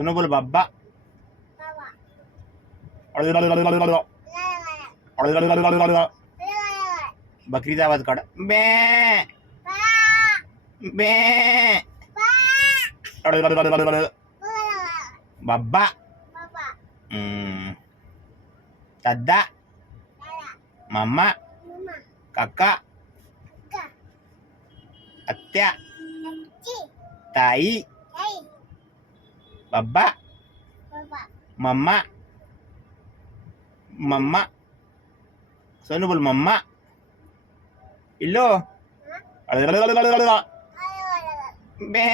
सोनू बोल बाब्बा. बकरीचा आवाज काढ. बे बे. बाब्बा. दादा. मामा. काका. आत्या. ताई. बाब्बा. मम्मा. मम्मा. सोनू बोल मम्मा. पिल्लो. बे.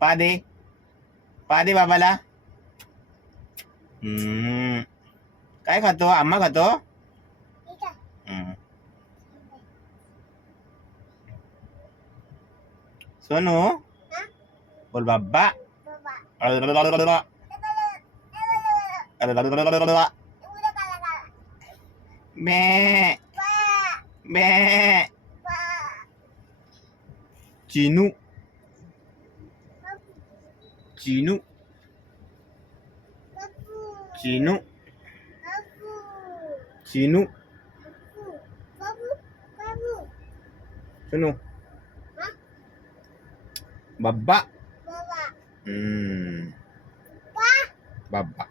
पा दे. पा दे बाबाला. काय खातो? आम्हा खातो. सोनू बोल बाब्बा. बे बे. चीनू. चीनू. चीनू. चीनू. सुनो बाब्बा. बाब्बा.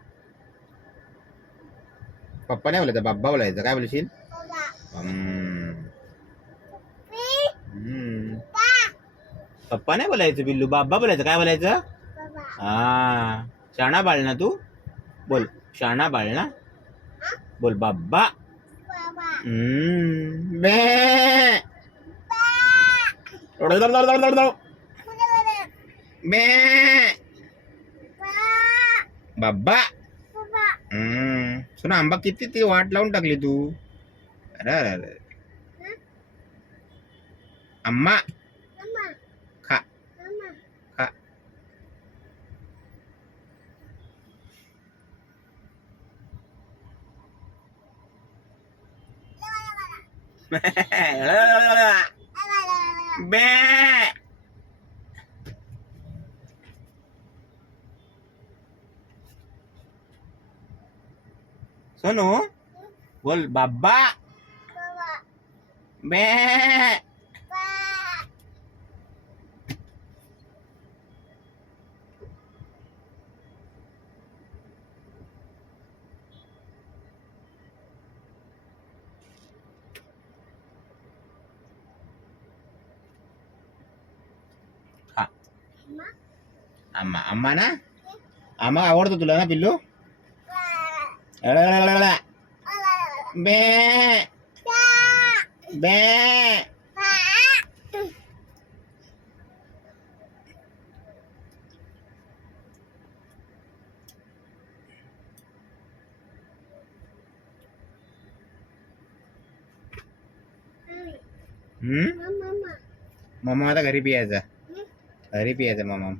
पप्पा नाही बोलायचं, बाब्बा बोलायचं. काय बोलशील? पप्पा नाही बोलायचं बिल्लू, बाब्बा बोलायचं. काय बोलायचं? हा, शाणा बाळ ना तू. बोल शाणा बाळ ना. बोल बाब्बा. बे. बे. बाब्बा. सुना आंबा किती ती वाट लावून टाकली तू. अरे अरे अरे. अम्मा. खा खा. बे. सोनू बोल बाब्बा. बे. खा. अम्मा. अम्मा ना. अम्मा आवडतो तुला ना पिल्लू. बे बे. मम्मा आता घरी पियायचा. घरी पियायचा मम्मा.